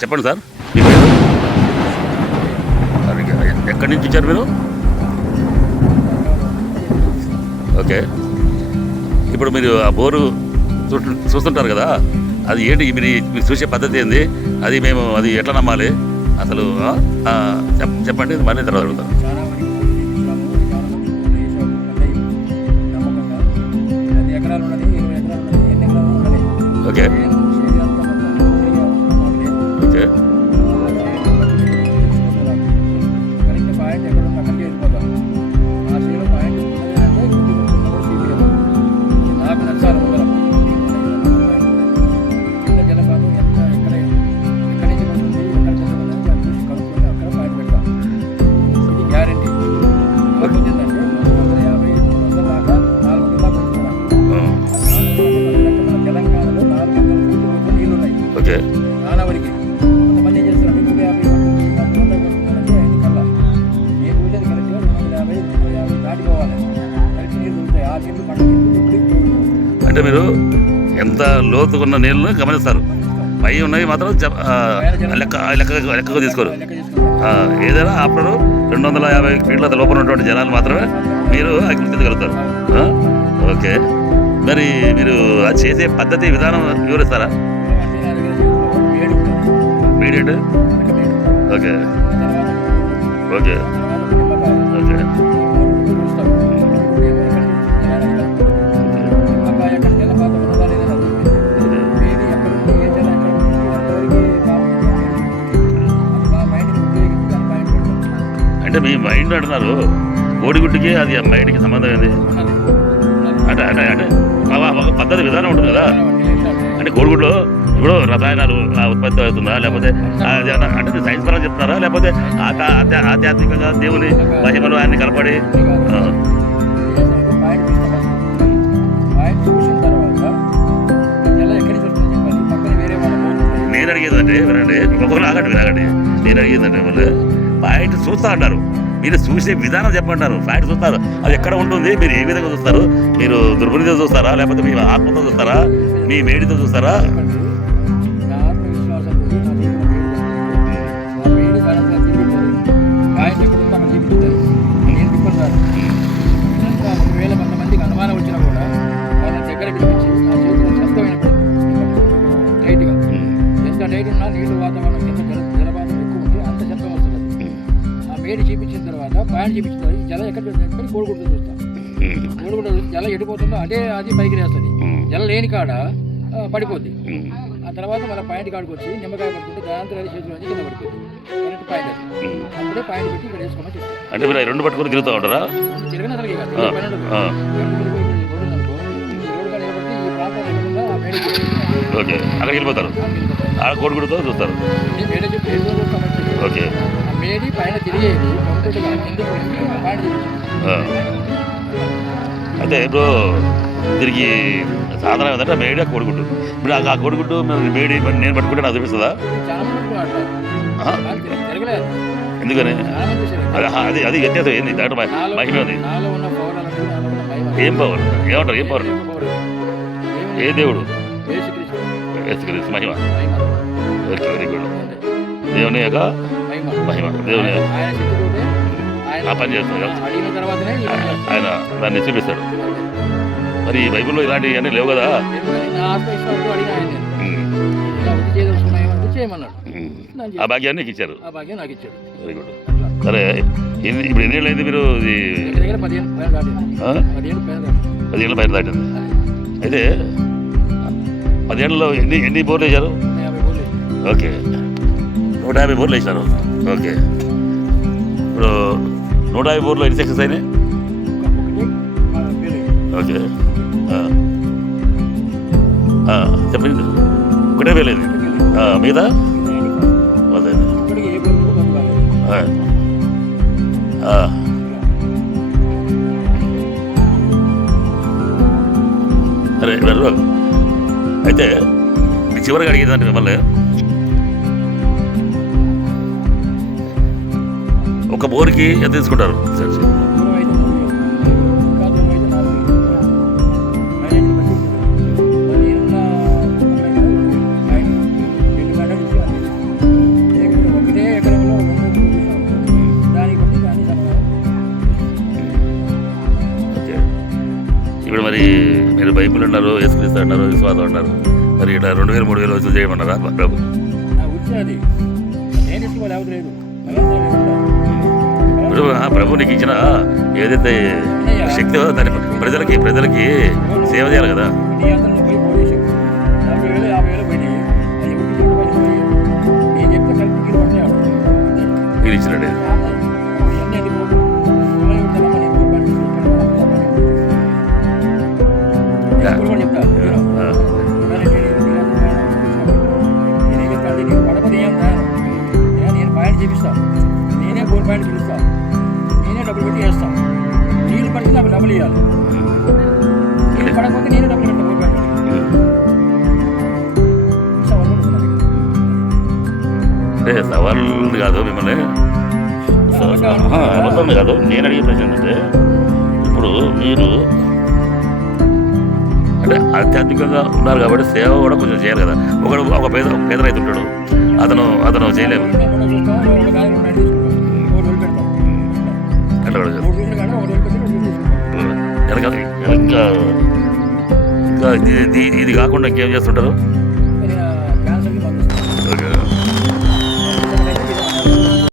చెప్పండి సార్. మీ పేరు ఎక్కడి నుంచి వచ్చారు మీరు? ఓకే. ఇప్పుడు మీరు ఆ బోరు చూస్తుంటారు కదా అది ఏంటి మీరు మీరు చూసే పద్ధతి ఏంది? అది మేము అది ఎట్లా నమ్మాలి? అసలు చెప్పండి మళ్ళీ తర్వాత అడుగుతాను. ఓకే. ఎంత లోతుకున్న నీళ్ళను గమనిస్తారు. పై ఉన్నవి మాత్రం ఆ, లెక్క లెక్క లెక్కగా తీసుకోరు. ఏదైనా అప్పుడు రెండు వందల యాభై ఫీట్ల లోపల ఉన్నటువంటి జనాలు మాత్రమే మీరు అది గుర్తించగలుగుతారు ఓకే. మరి మీరు అది చేసే పద్ధతి విధానం వివరిస్తారా? మీడియట్? ఓకే. ఓకే. ఓకే. మైండ్ అంటున్నారు కోడిగుడ్డుకి అది ఆ మైండ్కి సంబంధం ఏంది? అంటే అంటే అంటే. ఒక- పద్ధతి విధానం ఉంటుంది కదా. అంటే కోడిగుడ్లు ఇప్పుడు రసాయనాలు ఉత్పత్తి అవుతుందా? లేకపోతే అంటే సైన్స్ పరంగా చెప్తారా లేకపోతే ఆధ్యా- ఆధ్యాత్మికంగా దేవుని మహిమలు ఆయన్ని కలపడి నేను అడిగేదంటే వినండి. ఒకరు ఆగండి వినగండి. నేను అడిగేది అంటే వాళ్ళు పాయింట్ చూస్తా అంటారు. మీరు చూసే విధానం చెప్పంటారు ఫ్యాక్ట్ చూస్తారు. అది ఎక్కడ ఉంటుంది? మీరు ఏ విధంగా చూస్తారు? మీరు దుర్బునితో చూస్తారా? లేకపోతే మీ ఆత్మతో చూస్తారా? మీ వేడితో చూస్తారా? వేల నా ఆత్మవిశ్వాసంతో కొంతమందికి అనుమానం వచ్చినా కూడా వాళ్ళ దగ్గర పాయింట్ ఈ జలం ఎక్కడ పెట్టుకొని కోడిగుడ్డు చూస్తాం కోడిగుడ్డు జలం ఎడిపోతుందో అదే అది పైకి వేస్తుంది జలం లేని కాడ పడిపోద్ది. ఆ తర్వాత మన పాయింట్ కాడికి వచ్చి నిమ్మకాయ పడుతుంటే దాంతో చేతిలో కింద కరెక్ట్ పాయింట్ అప్పుడే పాయింట్ పెట్టి ఇక్కడ వేసుకోమని చెప్తాం అంటే మీరు రెండు పట్టుకొని తిరుగుతూ ఉంటారా? తిరగని అసలు. ఓకే. అక్కడికి వెళ్ళిపోతారు. ఆ కోడిగుడ్డుతో చూస్తారు. మేడి పైన తిరిగేది. అయితే ఇప్పుడు తిరిగి సాధారణ ఏంటంటే మేడి ఆ కోడిగుడ్డు. ఇప్పుడు ఆ- కోడిగుడ్డు మేడి నేను పట్టుకుంటే నాకు చూపిస్తుందా తిరగలేదు. ఎందుకని. అది అది అది వ్యత్యాసం ఏంది? దాంట్లో మహిమ ఉంది ఏం పవర్? ఏమంటారు ఏం పవర్? ఏ దేవుడు? మహిమ. Very good. దేవుని యొక్క మహిమ. దేవుని ఆ పని చేస్తాడు. ఆయన దాన్ని చూపిస్తాడు. మరి ఈ బైబిల్లో ఇలాంటివన్నీ లేవు కదా. ఆ. భాగ్యాన్ని నీకు ఇచ్చారు. వెరీ గుడ్ సరే ఇప్పుడు ఎన్ని ఏళ్ళు అయింది మీరు ఇది? పదిహేను పైన దాటింది. అయితే పదిహేళ్ళలో ఎన్ని ఎన్ని బోర్లు వేశారు. ఓకే. నూట యాభై బోర్లు వేశారు ఓకే. ఇప్పుడు నూట యాభై బోర్లు ఎన్ని సెక్షన్స్ అయినాయి? ఓకే. చెప్పండి. ఒకటే వేలేదు మీద అదే. అరే అయితే చివరిగా అడిగేదండి మిమ్మల్ని ఒక బోర్కి ఎంత తీసుకుంటారు? ఇప్పుడు మరి మీరు బైబుల్ అన్నారు యేసుక్రీస్తు అన్నారు విశ్వాసం అన్నారు. మరి ఇక్కడ రెండు వేలు మూడు వేలు వచ్చి చేయమన్నారా ప్రభు? ప్రభు నీకు ఇచ్చిన ఏదైతే శక్తి దాని ప్రజలకి ప్రజలకి సేవ చేయాలి కదా. మీరు ఇచ్చినట్టే. నేను పడపది నేను పాయింట్ చూపిస్తాను నేనే ఫోర్ పాయింట్ అంటే సవాళ్ళు కాదు మిమ్మల్ని. అవసరం కాదు. నేను అడిగే ప్రశ్న ఏంటంటే ఇప్పుడు మీరు అంటే ఆధ్యాత్మికంగా ఉన్నారు కాబట్టి సేవ కూడా కొంచెం చేయాలి కదా. ఒకడు ఒక పేద పేద రైతు ఉంటాడు. అతను అతను చేయలేము ఇంకా ఇది కాకుండా ఇంకేం చేస్తుంటారు?